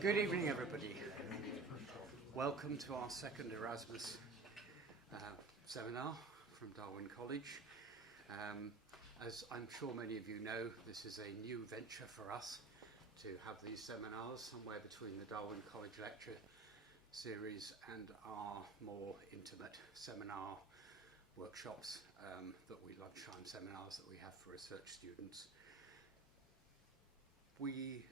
Good evening, everybody. Welcome to our second Erasmus seminar from Darwin College. As I'm sure many of you know, this is a new venture for us to have these seminars somewhere between the Darwin College lecture series and our more intimate seminar workshops, lunchtime seminars that we have for research students. We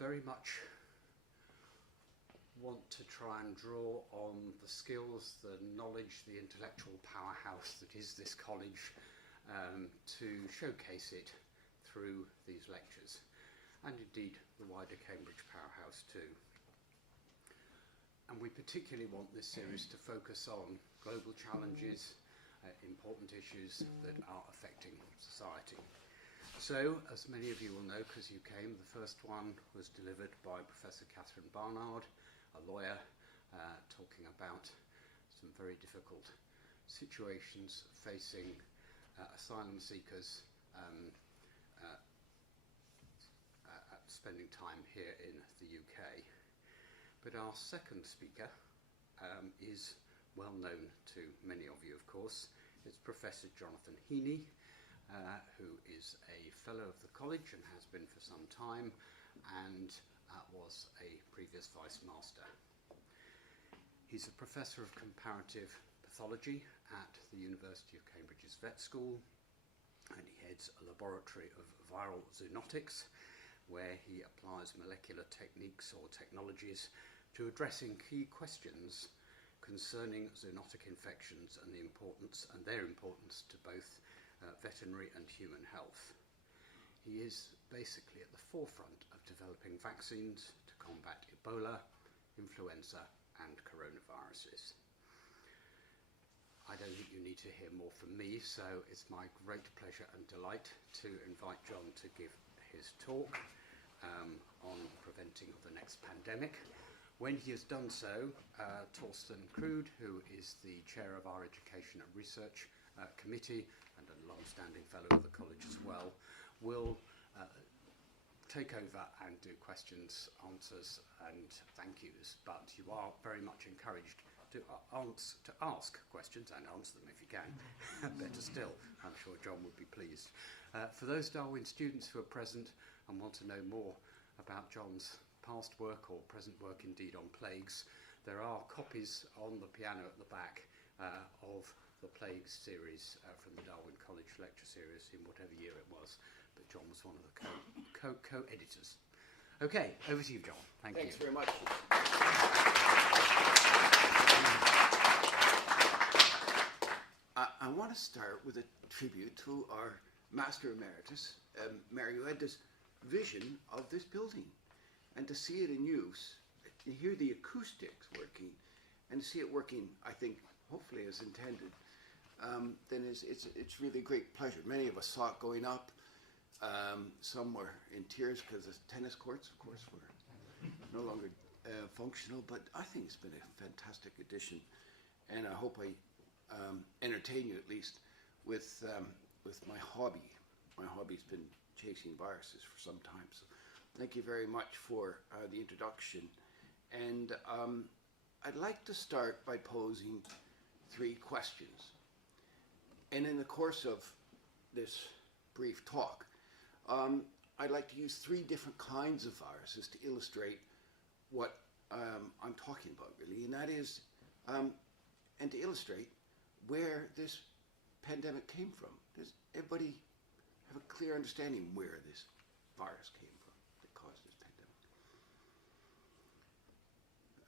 very much want to try and draw on the skills, the knowledge, the intellectual powerhouse that is this college, to showcase it through these lectures, and indeed the wider Cambridge powerhouse too. And we particularly want this series to focus on global challenges, important issues that are affecting society. So, as many of you will know because you came, the first one was delivered by Professor Catherine Barnard, a lawyer, talking about some very difficult situations facing asylum seekers spending time here in the UK. But our second speaker is well known to many of you, of course. It's Professor Jonathan Heeney, who is a fellow of the college and has been for some time, and was a previous vice master. He's a professor of comparative pathology at the University of Cambridge's Vet School, and he heads a laboratory of viral zoonotics, where he applies molecular techniques or technologies to addressing key questions concerning zoonotic infections and their importance to both veterinary and human health. He is basically at the forefront of developing vaccines to combat Ebola, influenza, and coronaviruses. I don't think you need to hear more from me, so it's my great pleasure and delight to invite John to give his talk on preventing the next pandemic. When he has done so, Torsten Krud, who is the chair of our Education and Research Committee and a long-standing fellow of the college as well, will take over and do questions, answers and thank yous, but you are very much encouraged to ask questions and answer them if you can. Better still, I'm sure John would be pleased. For those Darwin students who are present and want to know more about John's past work or present work indeed on plagues, there are copies on the piano at the back of the Plagues series from the Darwin College lecture series in whatever year it was, but John was one of the co-editors. Okay, over to you, John. Thanks very much. I want to start with a tribute to our Master Emeritus, Mary, who had this vision of this building, and to see it in use, to hear the acoustics working, and to see it working, I think, hopefully as intended, then it's really a great pleasure. Many of us saw it going up. Some were in tears because the tennis courts, of course, were no longer functional, but I think it's been a fantastic addition, and I hope I entertain you at least with my hobby. My hobby's been chasing viruses for some time, so thank you very much for the introduction. And I'd like to start by posing 3 questions. And in the course of this brief talk, I'd like to use 3 different kinds of viruses to illustrate what I'm talking about, really. And that is, and to illustrate where this pandemic came from. Does everybody have a clear understanding where this virus came from that caused this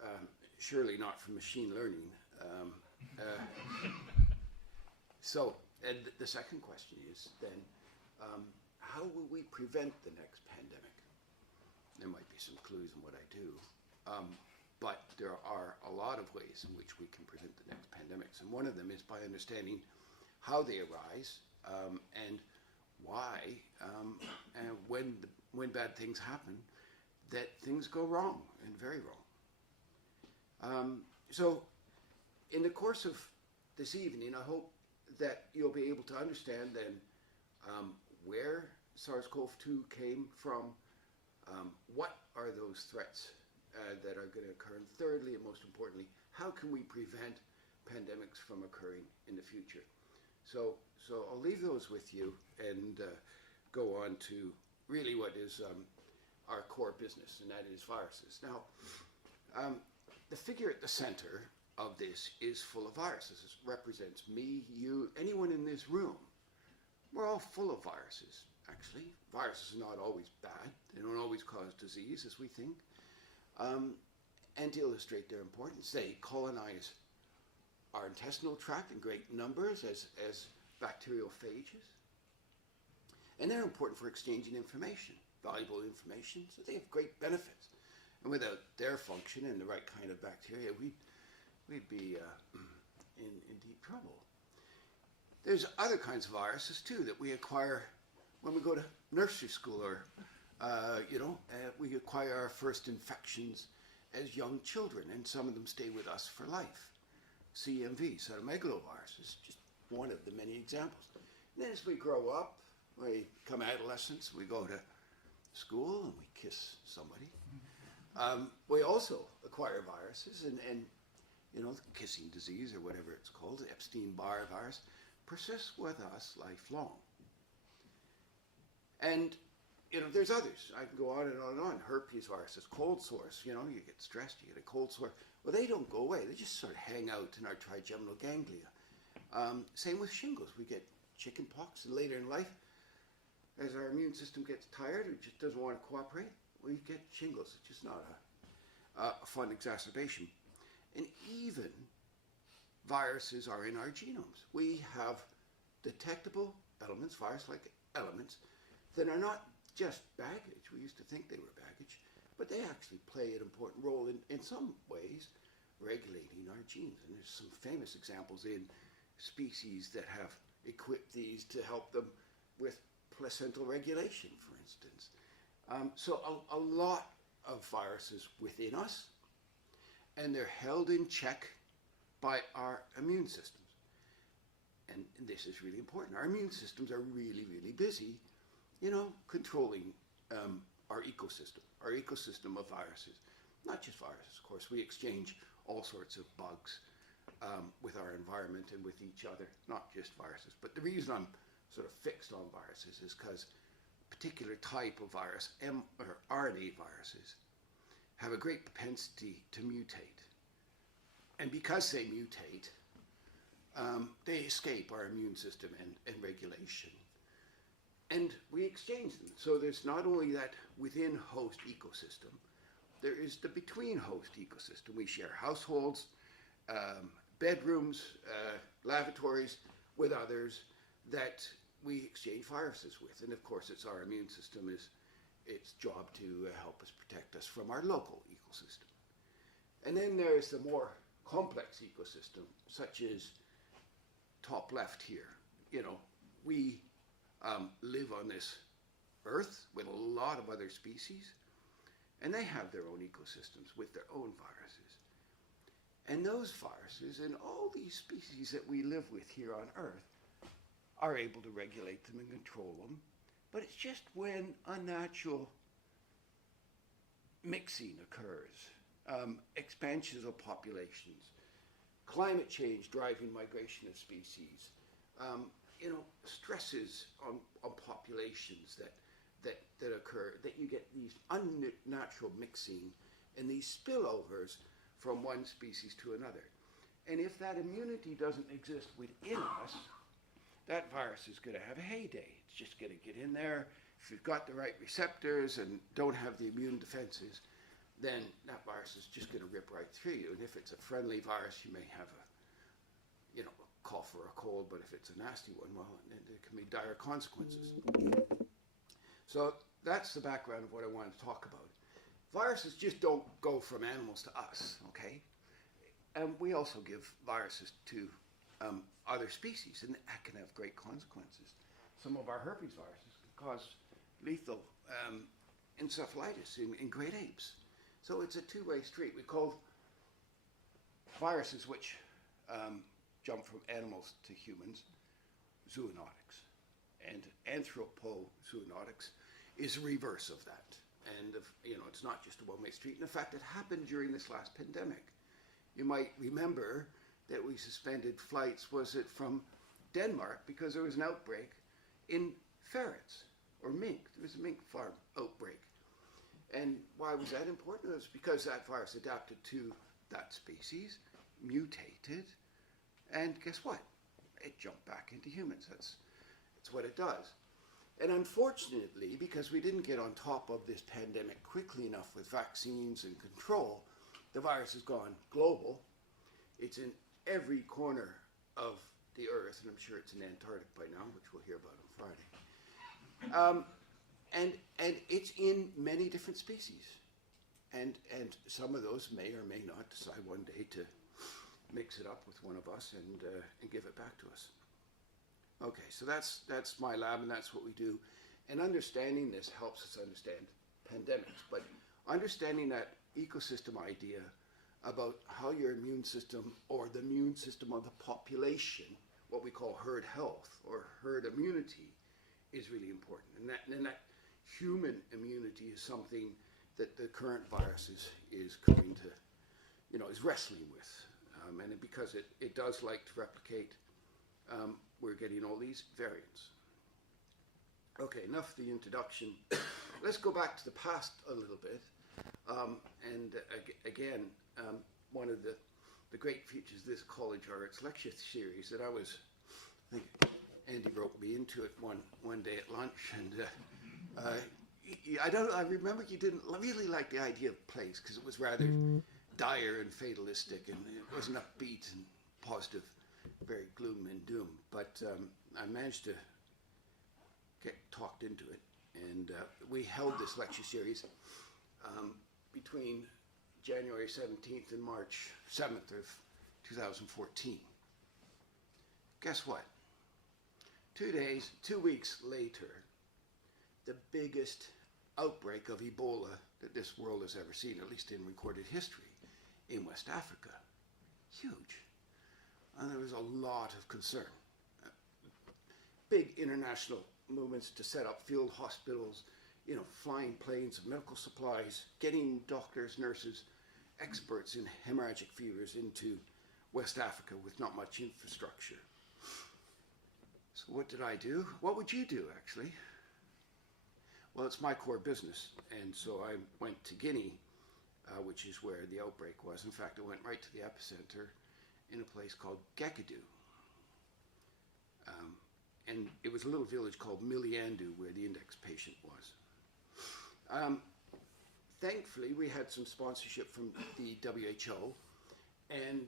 pandemic? Surely not from machine learning. So, and the second question is then, how will we prevent the next pandemic? There might be some clues in what I do, but there are a lot of ways in which we can prevent the next pandemics, and one of them is by understanding how they arise and why, and when bad things happen, that things go wrong, and very wrong. So, in the course of this evening, I hope that you'll be able to understand then where SARS-CoV-2 came from, What are those threats that are going to occur? And thirdly, and most importantly, how can we prevent pandemics from occurring in the future? So I'll leave those with you and go on to really what is our core business, and that is viruses. Now, the figure at the center of this is full of viruses. It represents me, you, anyone in this room. We're all full of viruses, actually. Viruses are not always bad. They don't always cause disease, as we think. And to illustrate their importance, they colonize our intestinal tract in great numbers as bacteriophages. And they're important for exchanging information, valuable information, so they have great benefits. And without their function and the right kind of bacteria, we'd be in deep trouble. There's other kinds of viruses, too, that we acquire when we go to nursery school, or, we acquire our first infections as young children, and some of them stay with us for life. CMV, cytomegalovirus, is just one of the many examples. And then as we grow up, we become adolescents, we go to school and we kiss somebody. We also acquire viruses, and kissing disease, or whatever it's called, the Epstein-Barr virus, persists with us lifelong. And there's others. I can go on and on and on. Herpes viruses, cold sores. You get stressed, you get a cold sore. Well, they don't go away. They just sort of hang out in our trigeminal ganglia. Same with shingles. We get chicken pox, and later in life, as our immune system gets tired or just doesn't want to cooperate, we get shingles. It's just not a fun exacerbation. And even viruses are in our genomes. We have detectable elements, virus-like elements, that are not just baggage. We used to think they were baggage, but they actually play an important role in some ways regulating our genes. And there's some famous examples in species that have equipped these to help them with placental regulation, for instance. So a lot of viruses within us, and they're held in check by our immune systems. And this is really important. Our immune systems are really, really busy, controlling our ecosystem of viruses. Not just viruses, of course. We exchange all sorts of bugs with our environment and with each other, not just viruses. But the reason I'm sort of fixed on viruses is because a particular type of virus, or RNA viruses, have a great propensity to mutate. And because they mutate, they escape our immune system and regulation. And we exchange them. So there's not only that within host ecosystem, there is the between host ecosystem. We share households, bedrooms, lavatories with others that we exchange viruses with. And of course, it's our immune system, its job to help us protect us from our local ecosystem. And then there's the more complex ecosystem, such as top left here. We live on this earth with a lot of other species, and they have their own ecosystems with their own viruses. And those viruses and all these species that we live with here on earth are able to regulate them and control them, but it's just when unnatural mixing occurs, expansions of populations, climate change driving migration of species, stresses on populations that occur, that you get these unnatural mixing and these spillovers from one species to another. And if that immunity doesn't exist within us, that virus is going to have a heyday. It's just going to get in there. If you've got the right receptors and don't have the immune defenses, then that virus is just going to rip right through you. And if it's a friendly virus, you may have a cough or a cold, but if it's a nasty one, well, there can be dire consequences. So that's the background of what I wanted to talk about. Viruses just don't go from animals to us, okay? And we also give viruses to other species, and that can have great consequences. Some of our herpes viruses can cause lethal encephalitis in great apes. So it's a two-way street. We call viruses which jump from animals to humans zoonotics. And anthropozoonotics is the reverse of that. And it's not just a one-way street. And in fact, it happened during this last pandemic. You might remember that we suspended flights, was it from Denmark, because there was an outbreak in ferrets or mink. There was a mink farm outbreak. And why was that important? It was because that virus adapted to that species, mutated, and guess what? It jumped back into humans. That's what it does. And unfortunately, because we didn't get on top of this pandemic quickly enough with vaccines and control, the virus has gone global. It's in every corner of the Earth, and I'm sure it's in Antarctic by now, which we'll hear about on Friday. And it's in many different species. And some of those may or may not decide one day to mix it up with one of us and give it back to us. Okay, so that's my lab, and that's what we do. And understanding this helps us understand pandemics. But understanding that ecosystem idea about how your immune system or the immune system of the population, what we call herd health or herd immunity, is really important. And that human immunity is something that the current virus is going to, is wrestling with. And because it does like to replicate, we're getting all these variants. Okay, enough of the introduction. Let's go back to the past a little bit. Again, one of the great features of this college are its lecture series that I think Andy roped me into it one day at lunch, and I remember you didn't really like the idea of plays because it was rather dire and fatalistic, and it wasn't upbeat and positive, very gloom and doom. But I managed to get talked into it, and we held this lecture series between January 17th and March 7th of 2014. Guess what? 2 weeks later, the biggest outbreak of Ebola that this world has ever seen, at least in recorded history, in West Africa. Huge. And there was a lot of concern. Big international movements to set up field hospitals, flying planes of medical supplies, getting doctors, nurses, experts in hemorrhagic fevers into West Africa with not much infrastructure. So what did I do? What would you do, actually? Well, it's my core business, and so I went to Guinea, which is where the outbreak was. In fact, I went right to the epicenter in a place called Gekadu. And it was a little village called Miliandu where the index patient was. Thankfully, we had some sponsorship from the WHO, and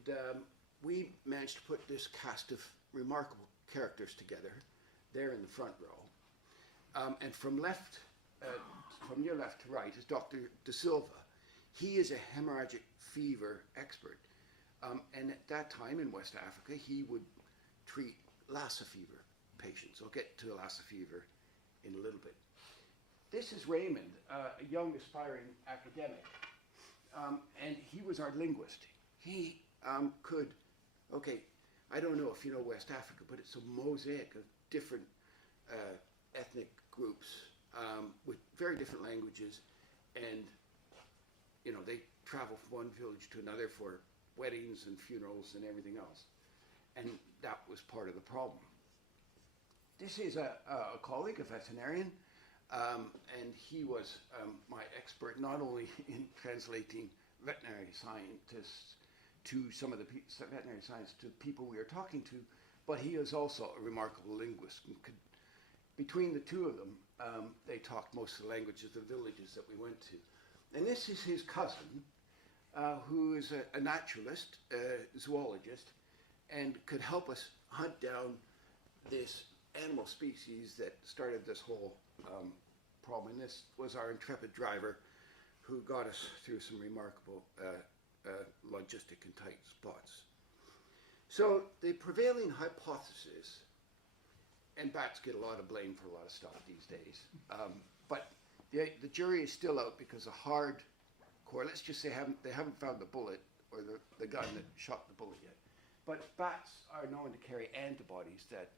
we managed to put this cast of remarkable characters together there in the front row. And from your left to right is Dr. De Silva. He is a hemorrhagic fever expert. And at that time in West Africa, he would treat Lassa fever patients. I'll get to Lassa fever in a little bit. This is Raymond, a young aspiring academic, and he was our linguist. He could, I don't know if you know West Africa, but it's a mosaic of different ethnic groups with very different languages, and they travel from one village to another for weddings and funerals and everything else, and that was part of the problem. This is a colleague, a veterinarian, and he was my expert not only in translating veterinary scientists to some of the veterinary science to people we are talking to, but he is also a remarkable linguist. And between the two of them, they talked most of the languages of the villages that we went to. And this is his cousin, who is a naturalist, zoologist, and could help us hunt down this animal species that started this whole problem. And this was our intrepid driver who got us through some remarkable logistic and tight spots. So the prevailing hypothesis, and bats get a lot of blame for a lot of stuff these days, but the jury is still out because a hardcore, let's just say they haven't found the bullet or the gun that shot the bullet yet. But bats are known to carry antibodies that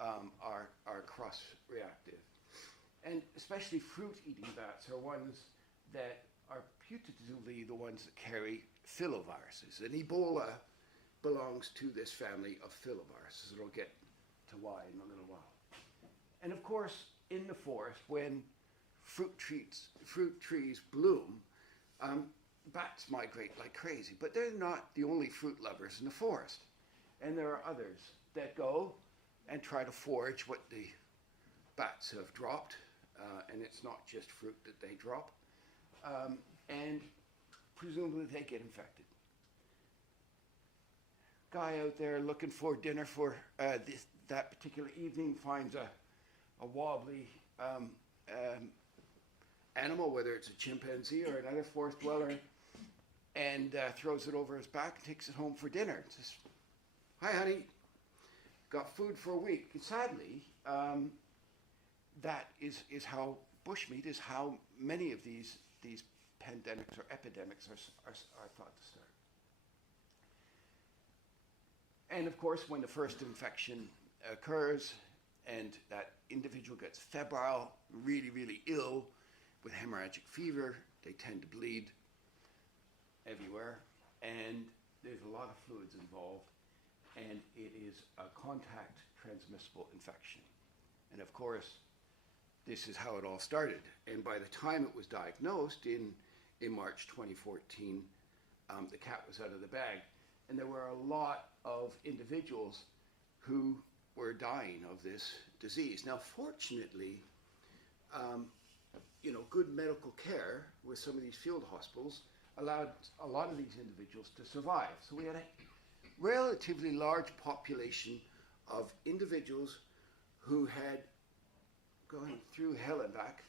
are cross-reactive. And especially fruit-eating bats are ones that are putatively the ones that carry filoviruses. And Ebola belongs to this family of filoviruses. I'll get to why in a little while. And of course, in the forest, when fruit trees bloom, bats migrate like crazy. But they're not the only fruit lovers in the forest. And there are others that go and try to forage what the bats have dropped. And it's not just fruit that they drop. And presumably they get infected. Guy out there looking for dinner for that particular evening finds a wobbly animal, whether it's a chimpanzee or another forest dweller, and throws it over his back and takes it home for dinner. It says, "Hi, honey, got food for a week." And sadly, that is how bushmeat is how many of these pandemics or epidemics are thought to start. And of course, when the first infection occurs and that individual gets febrile, really, really ill with hemorrhagic fever, they tend to bleed everywhere, and there's a lot of fluids involved, and it is a contact transmissible infection. And of course, this is how it all started. And by the time it was diagnosed in March 2014, the cat was out of the bag. And there were a lot of individuals who were dying of this disease. Now, fortunately, good medical care with some of these field hospitals allowed a lot of these individuals to survive. So we had a relatively large population of individuals who had gone through hell and back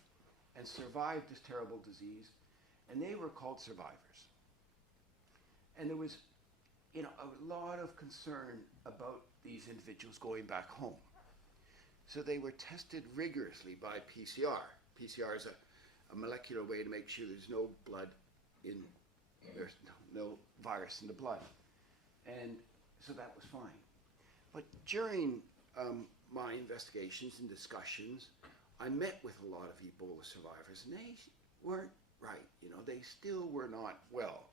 and survived this terrible disease, and they were called survivors. And there was a lot of concern about these individuals going back home. So they were tested rigorously by PCR. PCR is a molecular way to make sure there's no no virus in the blood. And so that was fine. But during my investigations and discussions, I met with a lot of Ebola survivors, and they weren't right. They still were not well.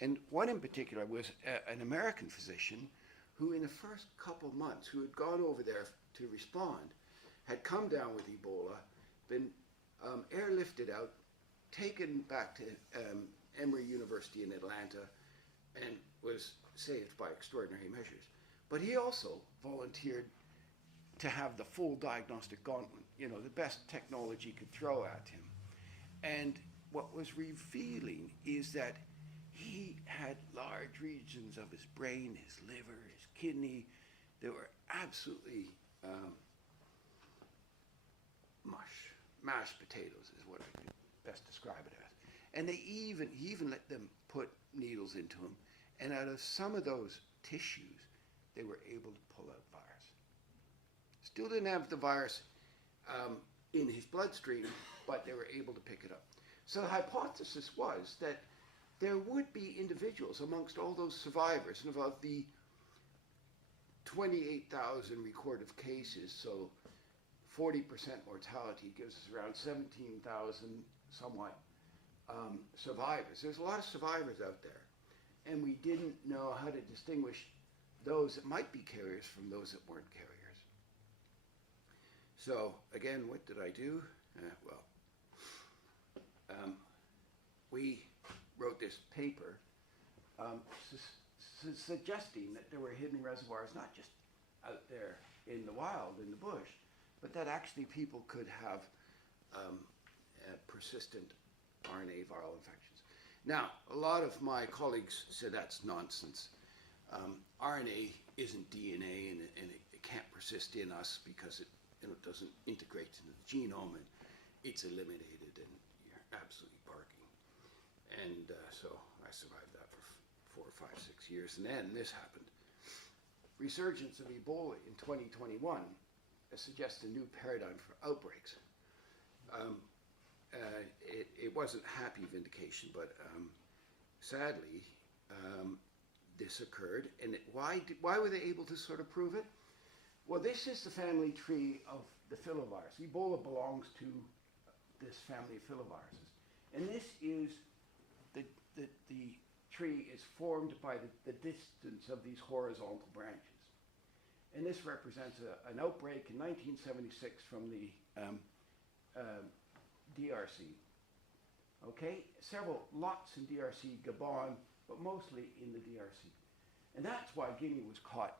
And one in particular was an American physician who in the first couple months, who had gone over there to respond, had come down with Ebola, been airlifted out, taken back to Emory University in Atlanta, and was saved by extraordinary measures. But he also volunteered to have the full diagnostic gauntlet, the best technology could throw at him. And what was revealing is that he had large regions of his brain, his liver, his kidney, that were absolutely mashed potatoes is what I could best describe it as. And he even let them put needles into him, and out of some of those tissues, they were able to pull out virus. Still didn't have the virus in his bloodstream, but they were able to pick it up. So the hypothesis was that there would be individuals amongst all those survivors, and of the 28,000 recorded cases, so 40% mortality gives us around 17,000 somewhat survivors. There's a lot of survivors out there, and we didn't know how to distinguish those that might be carriers from those that weren't carriers. So again, what did I do? We wrote this paper suggesting that there were hidden reservoirs, not just out there in the wild, in the bush, but that actually people could have persistent RNA viral infections. Now, a lot of my colleagues said that's nonsense. RNA isn't DNA, and it can't persist in us because it doesn't integrate into the genome, and it's eliminated, and you're absolutely barking. And so I survived that for 4 or 5, 6 years, and then this happened. Resurgence of Ebola in 2021 suggests a new paradigm for outbreaks. It wasn't happy vindication, but sadly, this occurred. And why were they able to sort of prove it? Well, this is the family tree of the filovirus. Ebola belongs to this family of filoviruses. And this is, the tree is formed by the distance of these horizontal branches. And this represents an outbreak in 1976 from the DRC. Okay, lots in DRC, Gabon, but mostly in the DRC. And that's why Guinea was caught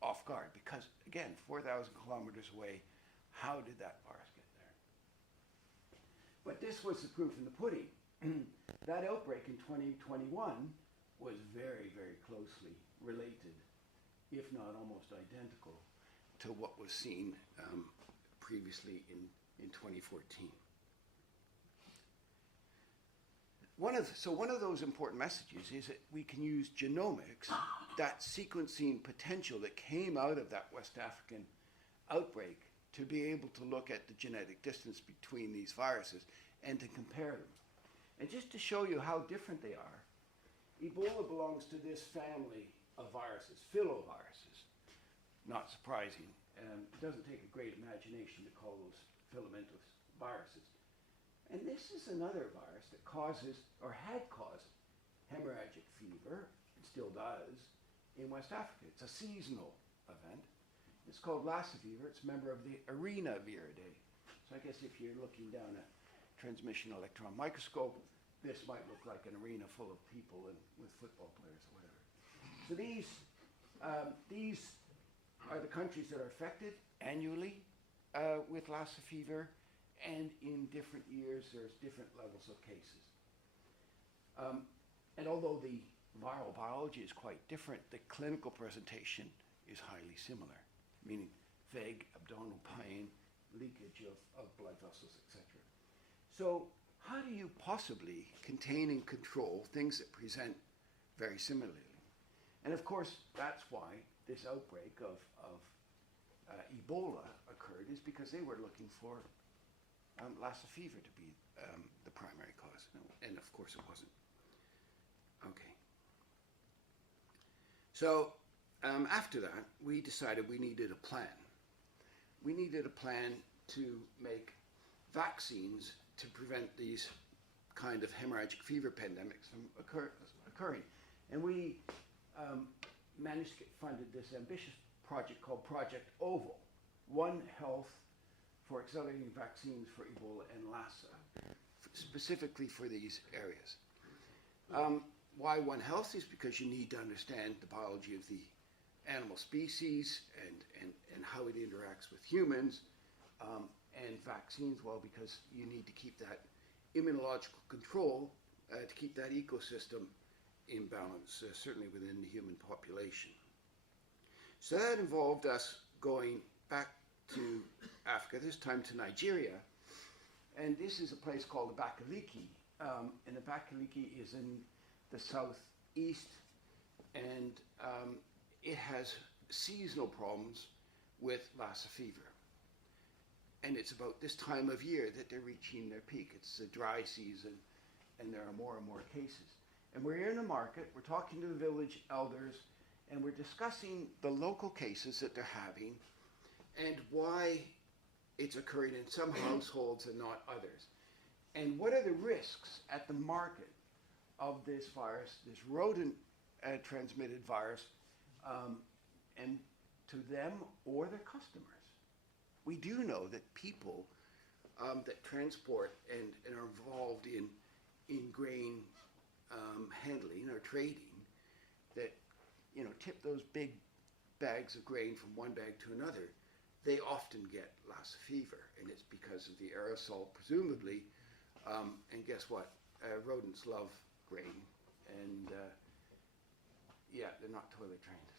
off guard, because again, 4,000 kilometers away, how did that virus get there? But this was the proof in the pudding. That outbreak in 2021 was very, very closely related, if not almost identical, to what was seen previously in 2014. One of those important messages is that we can use genomics, that sequencing potential that came out of that West African outbreak, to be able to look at the genetic distance between these viruses and to compare them. And just to show you how different they are, Ebola belongs to this family of viruses, filoviruses. Not surprising. It doesn't take a great imagination to call those filamentous viruses. And this is another virus that causes, or had caused, hemorrhagic fever, and still does, in West Africa. It's a seasonal event. It's called Lassa fever. It's a member of the Arenaviridae. So I guess if you're looking down a transmission electron microscope, this might look like an arena full of people and with football players or whatever. So these are the countries that are affected annually with Lassa fever. And in different years, there's different levels of cases. And although the viral biology is quite different, the clinical presentation is highly similar, meaning vague abdominal pain, leakage of blood vessels, etc. So how do you possibly contain and control things that present very similarly? And of course, that's why this outbreak of Ebola occurred, is because they were looking for Lassa fever to be the primary cause. No, and of course it wasn't. Okay. So after that, we decided we needed a plan. We needed a plan to make vaccines to prevent these kind of hemorrhagic fever pandemics from occurring. And we managed to get funded this ambitious project called Project Oval, One Health for accelerating vaccines for Ebola and Lassa, specifically for these areas. Why One Health is because you need to understand the biology of the animal species and how it interacts with humans, and vaccines, well, because you need to keep that immunological control to keep that ecosystem in balance, certainly within the human population. So that involved us going back to Africa, this time to Nigeria, and this is a place called the Abakaliki, and the Abakaliki is in the southeast, and it has seasonal problems with Lassa fever. And it's about this time of year that they're reaching their peak. It's the dry season, and there are more and more cases. And we're in the market, we're talking to the village elders, and we're discussing the local cases that they're having and why it's occurring in some households and not others. And what are the risks at the market of this virus, this rodent transmitted virus, and to them or their customers? We do know that people that transport and are involved in grain handling or trading, that tip those big bags of grain from one bag to another, they often get Lassa fever, and it's because of the aerosol, presumably. And guess what? Rodents love grain, and they're not toilet trained.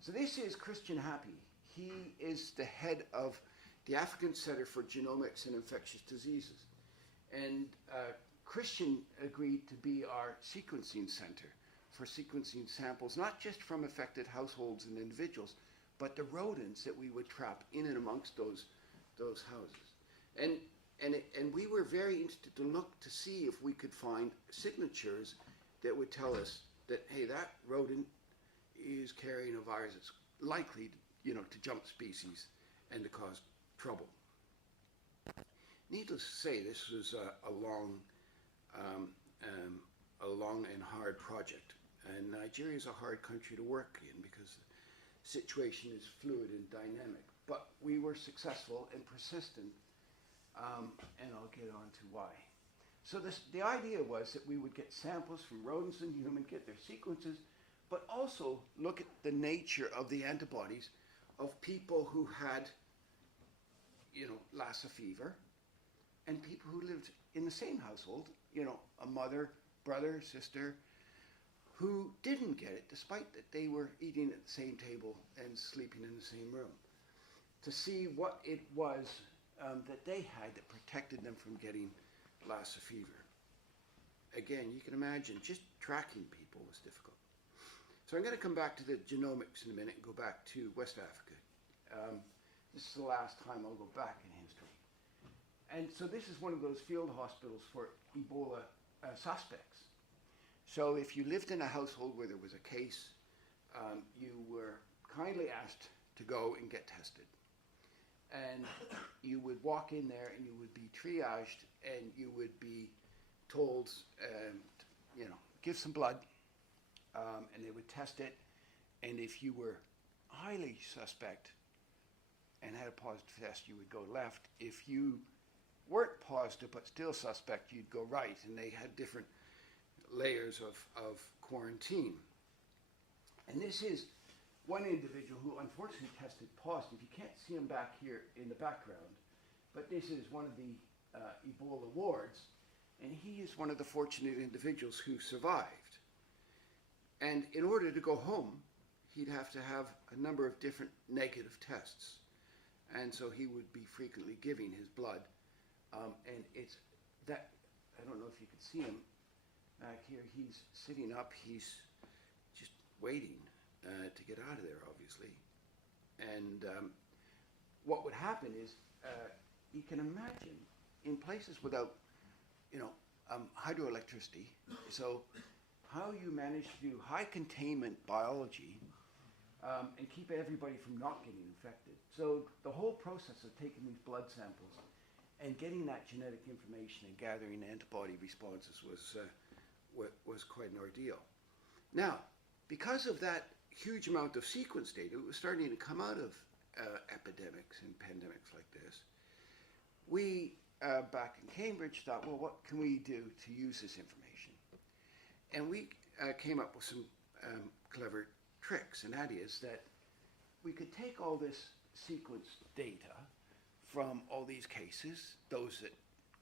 So this is Christian Happy. He is the head of the African Center for Genomics and Infectious Diseases. And Christian agreed to be our sequencing center for sequencing samples, not just from affected households and individuals, but the rodents that we would trap in and amongst those houses. And we were very interested to look to see if we could find signatures that would tell us that, hey, that rodent is carrying a virus that's likely to jump species and to cause trouble. Needless to say, this was a long and hard project. And Nigeria is a hard country to work in because the situation is fluid and dynamic. But we were successful and persistent, and I'll get on to why. So the idea was that we would get samples from rodents and humans, get their sequences, but also look at the nature of the antibodies of people who had, Lassa fever, and people who lived in the same household, a mother, brother, sister, who didn't get it, despite that they were eating at the same table and sleeping in the same room, to see what it was that they had that protected them from getting Lassa fever. Again, you can imagine just tracking people was difficult. So I'm going to come back to the genomics in a minute and go back to West Africa. This is the last time I'll go back in history. And so this is one of those field hospitals for Ebola suspects. So if you lived in a household where there was a case, you were kindly asked to go and get tested. And you would walk in there and you would be triaged and you would be told, give some blood, and they would test it. And if you were highly suspect and had a positive test, you would go left. If you weren't positive but still suspect, you'd go right. And they had different layers of quarantine. And this is one individual who unfortunately tested positive. You can't see him back here in the background, but this is one of the Ebola wards, and he is one of the fortunate individuals who survived. And in order to go home, he'd have to have a number of different negative tests. And so he would be frequently giving his blood. And it's that, I don't know if you can see him back here, he's sitting up, he's just waiting to get out of there, obviously. And what would happen is, you can imagine, in places without, hydroelectricity, so how you manage to do high containment biology and keep everybody from not getting infected. So the whole process of taking these blood samples and getting that genetic information and gathering antibody responses was quite an ordeal. Now, because of that huge amount of sequence data, it was starting to come out of epidemics and pandemics like this. We, back in Cambridge, thought, well, what can we do to use this information? And we came up with some clever tricks, and that is that we could take all this sequence data from all these cases, those that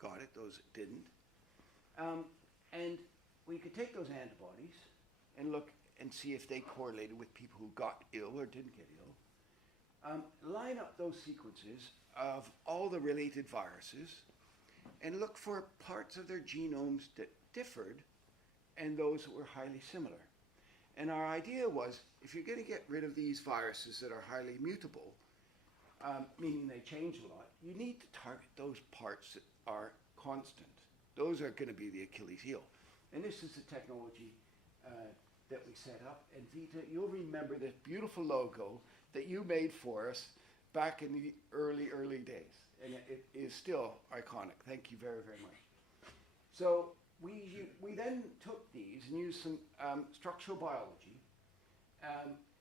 got it, those that didn't, and we could take those antibodies and look and see if they correlated with people who got ill or didn't get ill, line up those sequences of all the related viruses and look for parts of their genomes that differed and those that were highly similar. And our idea was, if you're going to get rid of these viruses that are highly mutable, meaning they change a lot, you need to target those parts that are constant. Those are going to be the Achilles heel. And this is the technology that we set up. And Vita, you'll remember this beautiful logo that you made for us back in the early days. And it is still iconic. Thank you very, very much. So we then took these and used some structural biology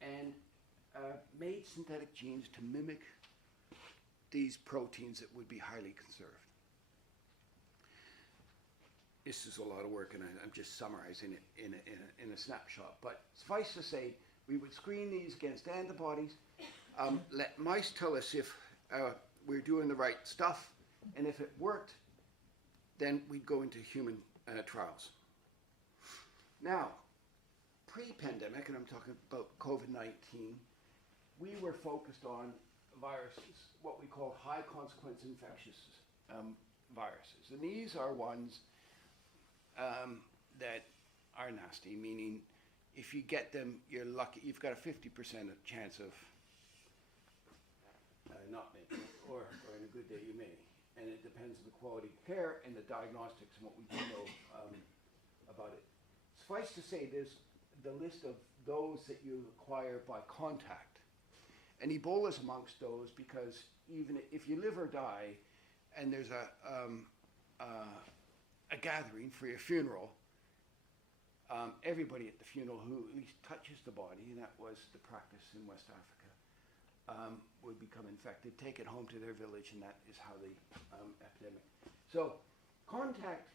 and made synthetic genes to mimic these proteins that would be highly conserved. This is a lot of work, and I'm just summarizing it in a snapshot. But suffice to say, we would screen these against antibodies, let mice tell us if we're doing the right stuff, and if it worked, then we'd go into human trials. Now, pre-pandemic, and I'm talking about COVID-19, we were focused on viruses, what we call high consequence infectious viruses. And these are ones that are nasty, meaning if you get them, you're lucky. You've got a 50% chance of not making it, or in a good day you may. And it depends on the quality of care and the diagnostics and what we do know about it. Suffice to say, there's the list of those that you acquire by contact. And Ebola is amongst those because even if you live or die, and there's a gathering for your funeral, everybody at the funeral who at least touches the body, and that was the practice in West Africa, would become infected, take it home to their village, and that is how the epidemic. So contact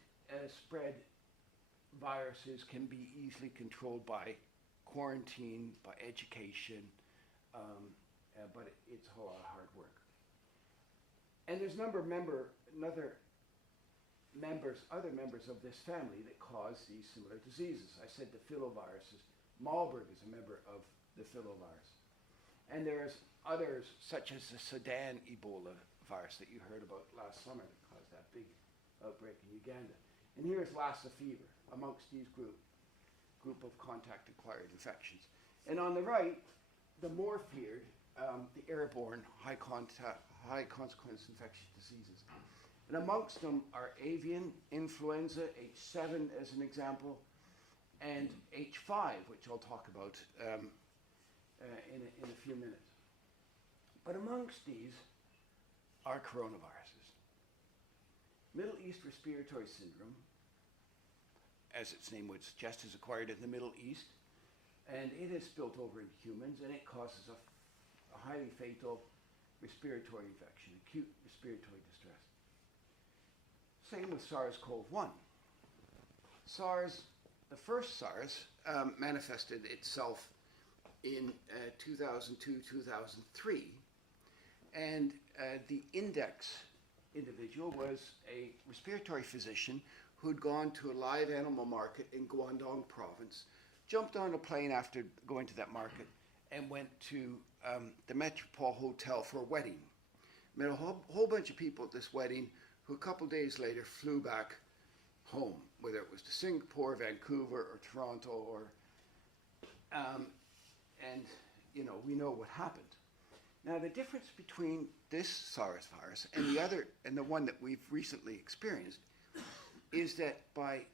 spread viruses can be easily controlled by quarantine, by education, but it's a lot of hard work. And there's a number of other members of this family that cause these similar diseases. I said the filoviruses. Marburg is a member of the filovirus. And there's others, such as the Sudan Ebola virus that you heard about last summer that caused that big outbreak in Uganda. And here's Lassa fever amongst these group of contact-acquired infections. And on the right, the more feared, the airborne high consequence infectious diseases. And amongst them are avian influenza, H7 as an example, and H5, which I'll talk about in a few minutes. But amongst these are coronaviruses. Middle East respiratory syndrome, as its name would suggest, is acquired in the Middle East, and it is spilt over into humans, and it causes a highly fatal respiratory infection, acute respiratory distress. Same with SARS-CoV-1. The first SARS manifested itself in 2002, 2003, and the index individual was a respiratory physician who'd gone to a live animal market in Guangdong province, jumped on a plane after going to that market, and went to the Metropole Hotel for a wedding. Met a whole bunch of people at this wedding who a couple days later flew back home, whether it was to Singapore, Vancouver, or Toronto, or and we know what happened. Now the difference between this SARS virus and the other, and the one that we've recently experienced, is that by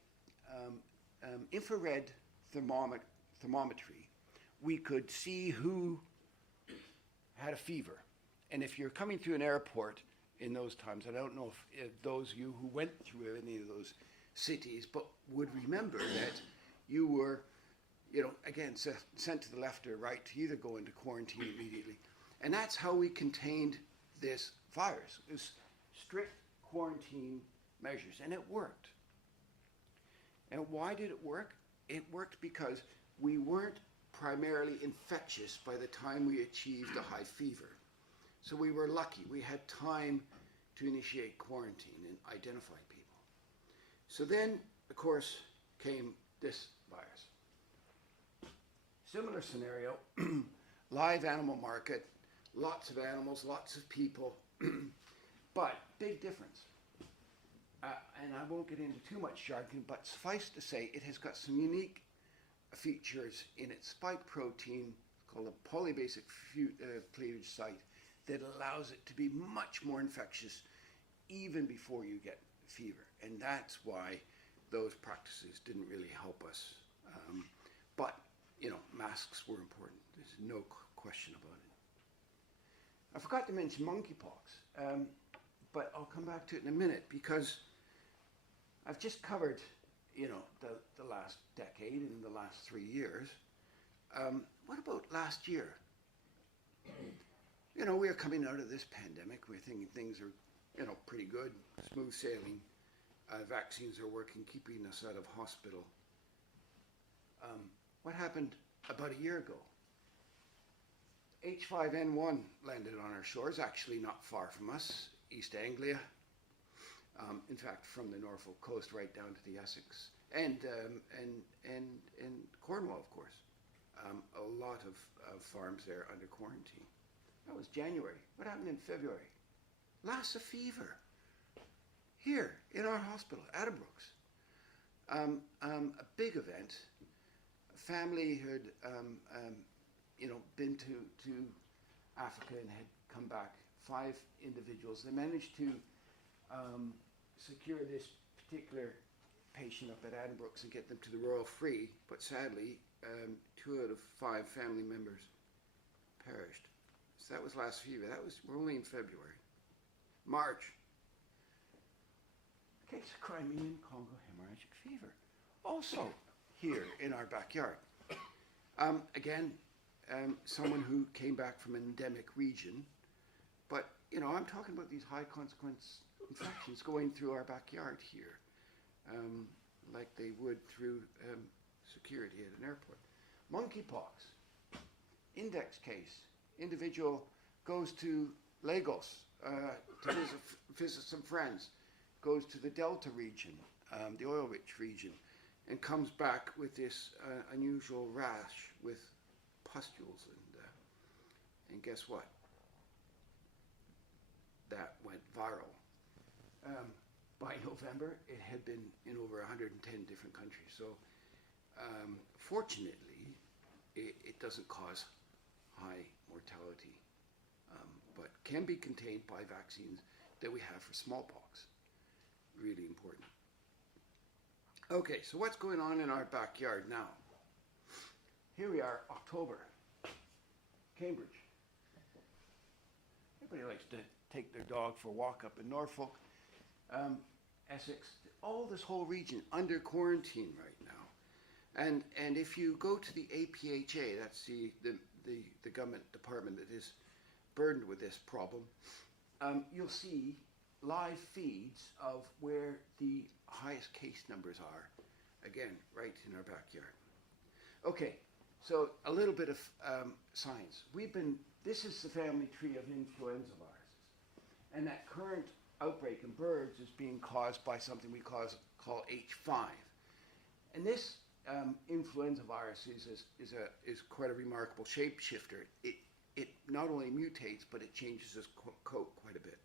infrared thermometry, we could see who had a fever. And if you're coming through an airport in those times, I don't know if those of you who went through any of those cities, but would remember that you were, again, sent to the left or right to either go into quarantine immediately. And that's how we contained this virus. It was strict quarantine measures, and it worked. And why did it work? It worked because we weren't primarily infectious by the time we achieved a high fever. So we were lucky. We had time to initiate quarantine and identify people. So then, of course, came this virus. Similar scenario, live animal market, lots of animals, lots of people, but big difference. And I won't get into too much jargon, but suffice to say, it has got some unique features in its spike protein called a polybasic cleavage site that allows it to be much more infectious even before you get fever. And that's why those practices didn't really help us. But, masks were important. There's no question about it. I forgot to mention monkeypox, but I'll come back to it in a minute because I've just covered, the last decade and the last 3 years. What about last year? We are coming out of this pandemic. We're thinking things are, pretty good, smooth sailing. Vaccines are working, keeping us out of hospital. What happened about a year ago? H5N1 landed on our shores, actually not far from us, East Anglia. In fact, from the Norfolk coast right down to the Essex, and Cornwall, of course. A lot of farms there under quarantine. That was January. What happened in February? Lassa fever. Here in our hospital, Addenbrooke's. A big event. A family had, been to Africa and had come back. 5 individuals. They managed to secure this particular patient up at Addenbrooke's and get them to the Royal Free, but sadly, 2 out of 5 family members perished. So that was last fever. We're only in February. March. Case of Crimean Congo hemorrhagic fever. Also here in our backyard. Again, someone who came back from an endemic region. But, I'm talking about these high consequence infections going through our backyard here, like they would through security at an airport. Monkeypox, index case. Individual goes to Lagos to visit some friends, goes to the Delta region, the oil-rich region, and comes back with this unusual rash with pustules. And guess what? That went viral. By November, it had been in over 110 different countries. So fortunately, it doesn't cause high mortality, but can be contained by vaccines that we have for smallpox. Really important. Okay, so what's going on in our backyard now? Here we are, October, Cambridge. Everybody likes to take their dog for a walk up in Norfolk, Essex, all this whole region under quarantine right now. And if you go to the APHA, that's the government department that is burdened with this problem, you'll see live feeds of where the highest case numbers are, again, right in our backyard. Okay, so a little bit of science. This is the family tree of influenza viruses, and that current outbreak in birds is being caused by something we call H5. And this influenza virus is quite a remarkable shapeshifter. It not only mutates, but it changes its coat quite a bit.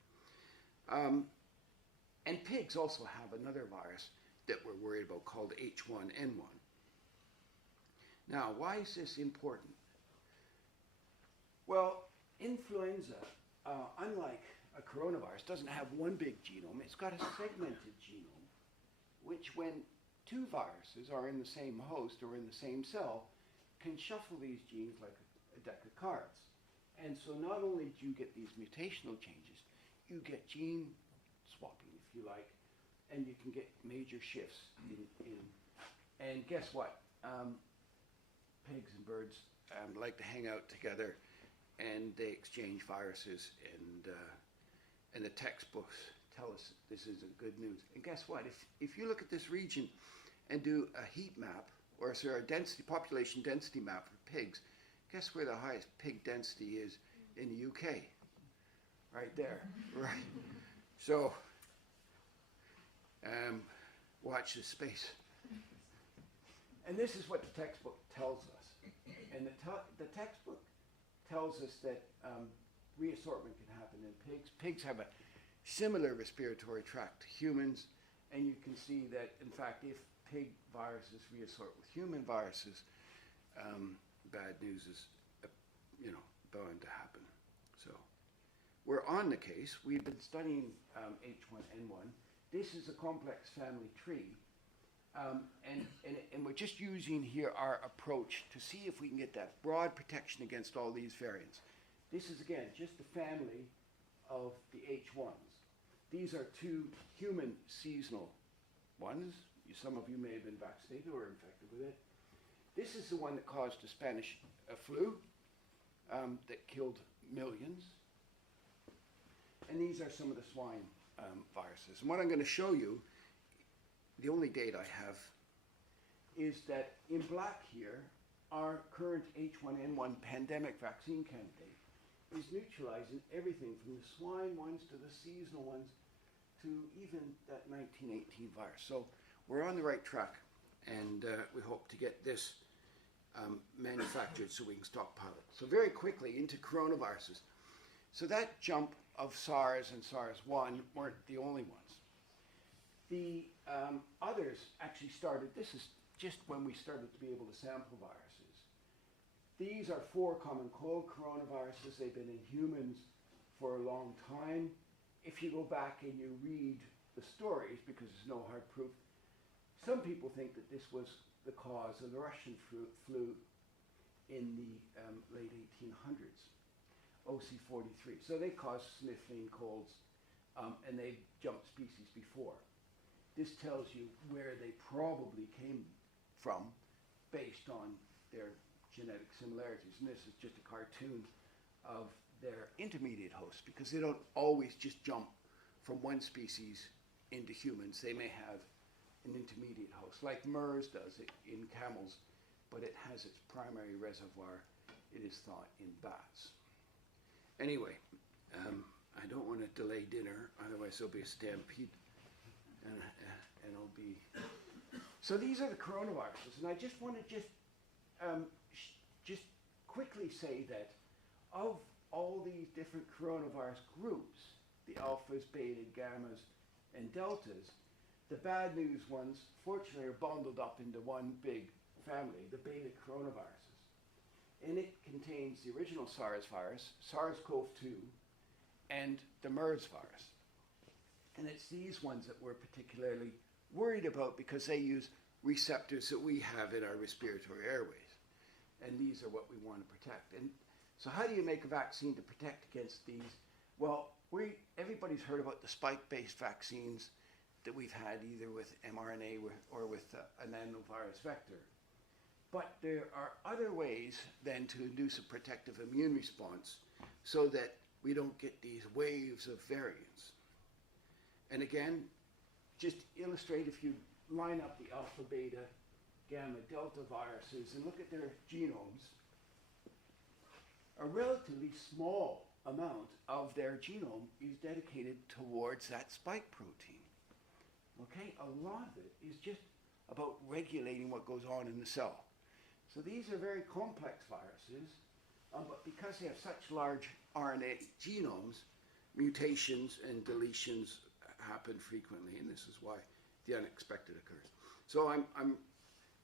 And pigs also have another virus that we're worried about called H1N1. Now, why is this important? Well, influenza, unlike a coronavirus, doesn't have one big genome. It's got a segmented genome, which when two viruses are in the same host or in the same cell, can shuffle these genes like a deck of cards. And so not only do you get these mutational changes, you get gene swapping, if you like, and you can get major shifts in and guess what? Pigs and birds like to hang out together, and they exchange viruses, and the textbooks tell us this isn't good news. And guess what? If you look at this region and do a heat map, or a population density map for pigs, guess where the highest pig density is in the UK? Right there, right? So, watch this space. And this is what the textbook tells us. And the textbook tells us that reassortment can happen in pigs. Pigs have a similar respiratory tract to humans, and you can see that, in fact, if pig viruses reassort with human viruses, bad news is, bound to happen. So, we're on the case. We've been studying H1N1. This is a complex family tree. And we're just using here our approach to see if we can get that broad protection against all these variants. This is, again, just the family of the H1s. These are two human seasonal ones. Some of you may have been vaccinated or infected with it. This is the one that caused the Spanish flu that killed millions. And these are some of the swine viruses. And what I'm going to show you, the only data I have, is that in black here, our current H1N1 pandemic vaccine candidate is neutralizing everything from the swine ones to the seasonal ones to even that 1918 virus. So we're on the right track, and we hope to get this manufactured so we can stockpile it. So very quickly into coronaviruses. So that jump of SARS and SARS-1 weren't the only ones. The others actually started, this is just when we started to be able to sample viruses. These are 4 common cold coronaviruses. They've been in humans for a long time. If you go back and you read the stories, because there's no hard proof, some people think that this was the cause of the Russian flu in the late 1800s. OC43. So they cause sniffling, colds, and they've jumped species before. This tells you where they probably came from based on their genetic similarities. And this is just a cartoon of their intermediate hosts, because they don't always just jump from one species into humans. They may have an intermediate host, like MERS does it in camels, but it has its primary reservoir, it is thought, in bats. Anyway, I don't want to delay dinner, otherwise there'll be a stampede, and it'll be... So these are the coronaviruses, and I just want to just quickly say that of all these different coronavirus groups, the alphas, beta, gammas, and deltas, the bad news ones, fortunately, are bundled up into one big family, the beta coronaviruses. And it contains the original SARS virus, SARS-CoV-2, and the MERS virus. And it's these ones that we're particularly worried about because they use receptors that we have in our respiratory airways. And these are what we want to protect. And so how do you make a vaccine to protect against these? Well, everybody's heard about the spike-based vaccines that we've had either with mRNA or with a nanovirus vector. But there are other ways then to induce a protective immune response so that we don't get these waves of variants. And again, just illustrate, if you line up the alpha, beta, gamma, delta viruses and look at their genomes, a relatively small amount of their genome is dedicated towards that spike protein. Okay, a lot of it is just about regulating what goes on in the cell. So these are very complex viruses, but because they have such large RNA genomes, mutations and deletions happen frequently, and this is why the unexpected occurs. So I'm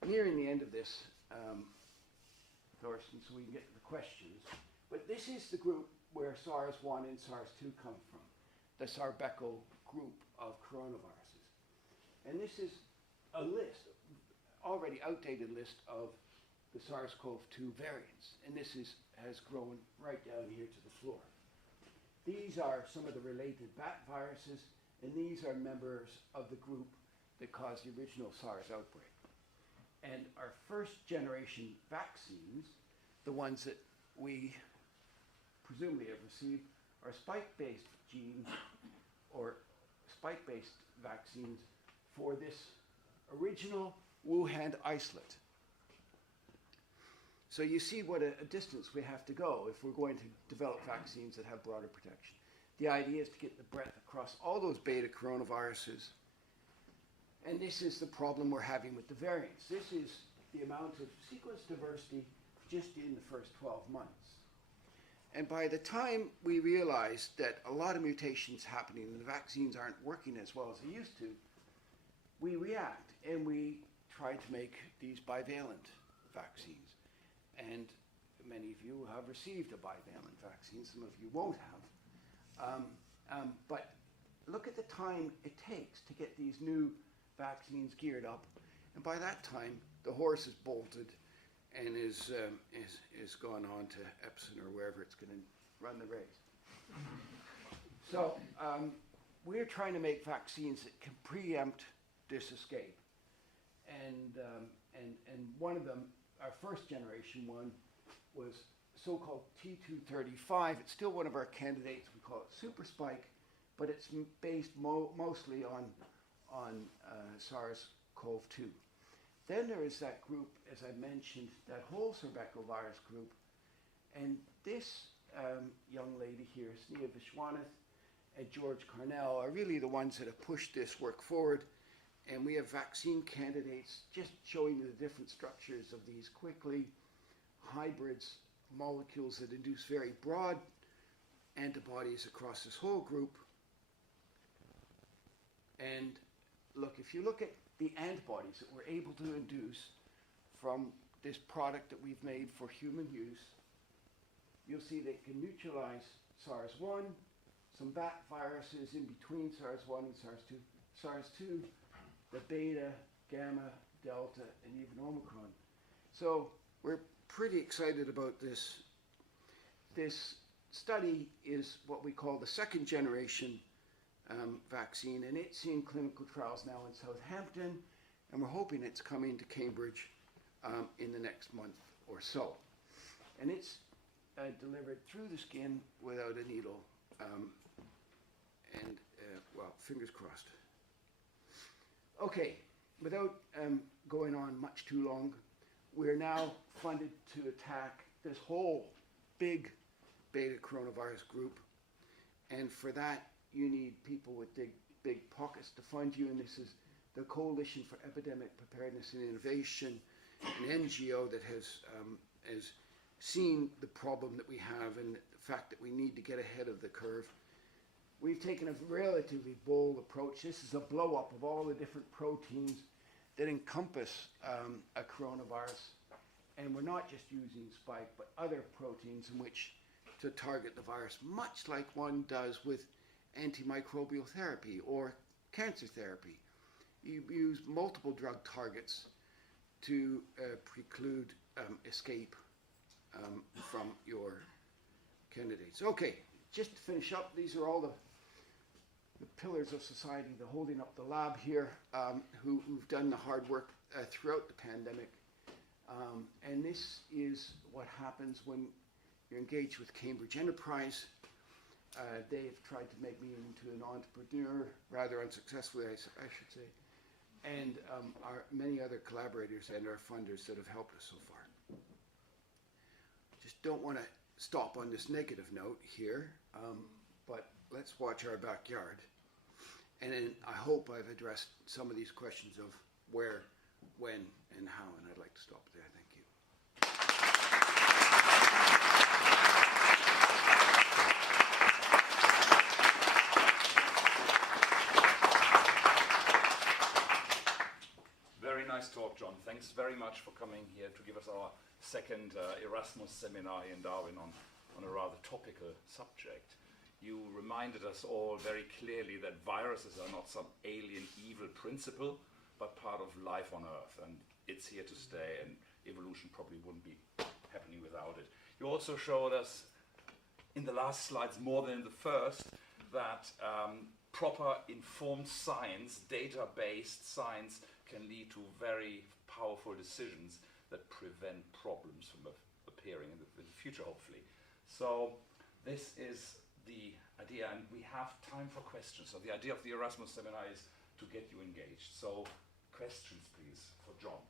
nearing the end of this, Thorsten, so we can get to the questions. But this is the group where SARS-1 and SARS-2 come from, the Sarbeco group of coronaviruses. And this is a list, already outdated list of the SARS-CoV-2 variants. And this has grown right down here to the floor. These are some of the related bat viruses, and these are members of the group that caused the original SARS outbreak. And our first generation vaccines, the ones that we presumably have received, are spike-based genes or spike-based vaccines for this original Wuhan isolate. So you see what a distance we have to go if we're going to develop vaccines that have broader protection. The idea is to get the breadth across all those beta coronaviruses. And this is the problem we're having with the variants. This is the amount of sequence diversity just in the first 12 months. And by the time we realize that a lot of mutations happening and the vaccines aren't working as well as they used to, we react and we try to make these bivalent vaccines. And many of you have received a bivalent vaccine, some of you won't have. But look at the time it takes to get these new vaccines geared up. And by that time, the horse is bolted and is gone on to Epsom or wherever it's going to run the race. So we're trying to make vaccines that can preempt this escape. And one of them, our first generation one, was so-called T235. It's still one of our candidates. We call it Super Spike, but it's based mostly on SARS-CoV-2. Then there is that group, as I mentioned, that whole Sarbecovirus group. And this young lady here, Sneha Vishwanath and George Carnell, are really the ones that have pushed this work forward. And we have vaccine candidates just showing you the different structures of these quickly hybrids, molecules that induce very broad antibodies across this whole group. And look, if you look at the antibodies that we're able to induce from this product that we've made for human use, you'll see they can neutralize SARS-1, some bat viruses in between SARS-1 and SARS-2, SARS-2, the beta, gamma, delta, and even Omicron. So we're pretty excited about this study is what we call the second generation vaccine, and it's in clinical trials now in Southampton, and we're hoping it's coming to Cambridge in the next month or so. And it's delivered through the skin without a needle, well, fingers crossed. Okay, without going on much too long, we're now funded to attack this whole big beta coronavirus group, and for that you need people with big pockets to fund you, and this is the Coalition for Epidemic Preparedness and Innovation, an NGO that has seen the problem that we have and the fact that we need to get ahead of the curve. We've taken a relatively bold approach. This is a blow-up of all the different proteins that encompass a coronavirus, and we're not just using spike, but other proteins in which to target the virus, much like one does with antimicrobial therapy or cancer therapy. You use multiple drug targets to preclude escape from your candidates. Okay, just to finish up, these are all the pillars of society, the holding up the lab here, who've done the hard work throughout the pandemic. And this is what happens when you're engaged with Cambridge Enterprise. They've tried to make me into an entrepreneur, rather unsuccessfully, I should say, and our many other collaborators and our funders that have helped us so far. Just don't want to stop on this negative note here, but let's watch our backyard. And then I hope I've addressed some of these questions of where, when, and how, and I'd like to stop there. Thank you. Very nice talk, John. Thanks very much for coming here to give us our second Erasmus seminar in Darwin on a rather topical subject. You reminded us all very clearly that viruses are not some alien evil principle, but part of life on Earth, and it's here to stay, and evolution probably wouldn't be happening without it. You also showed us in the last slides, more than in the first, that proper informed science, data-based science, can lead to very powerful decisions that prevent problems from appearing in the future, hopefully. So this is the idea, and we have time for questions. So the idea of the Erasmus seminar is to get you engaged. So questions, please, for John.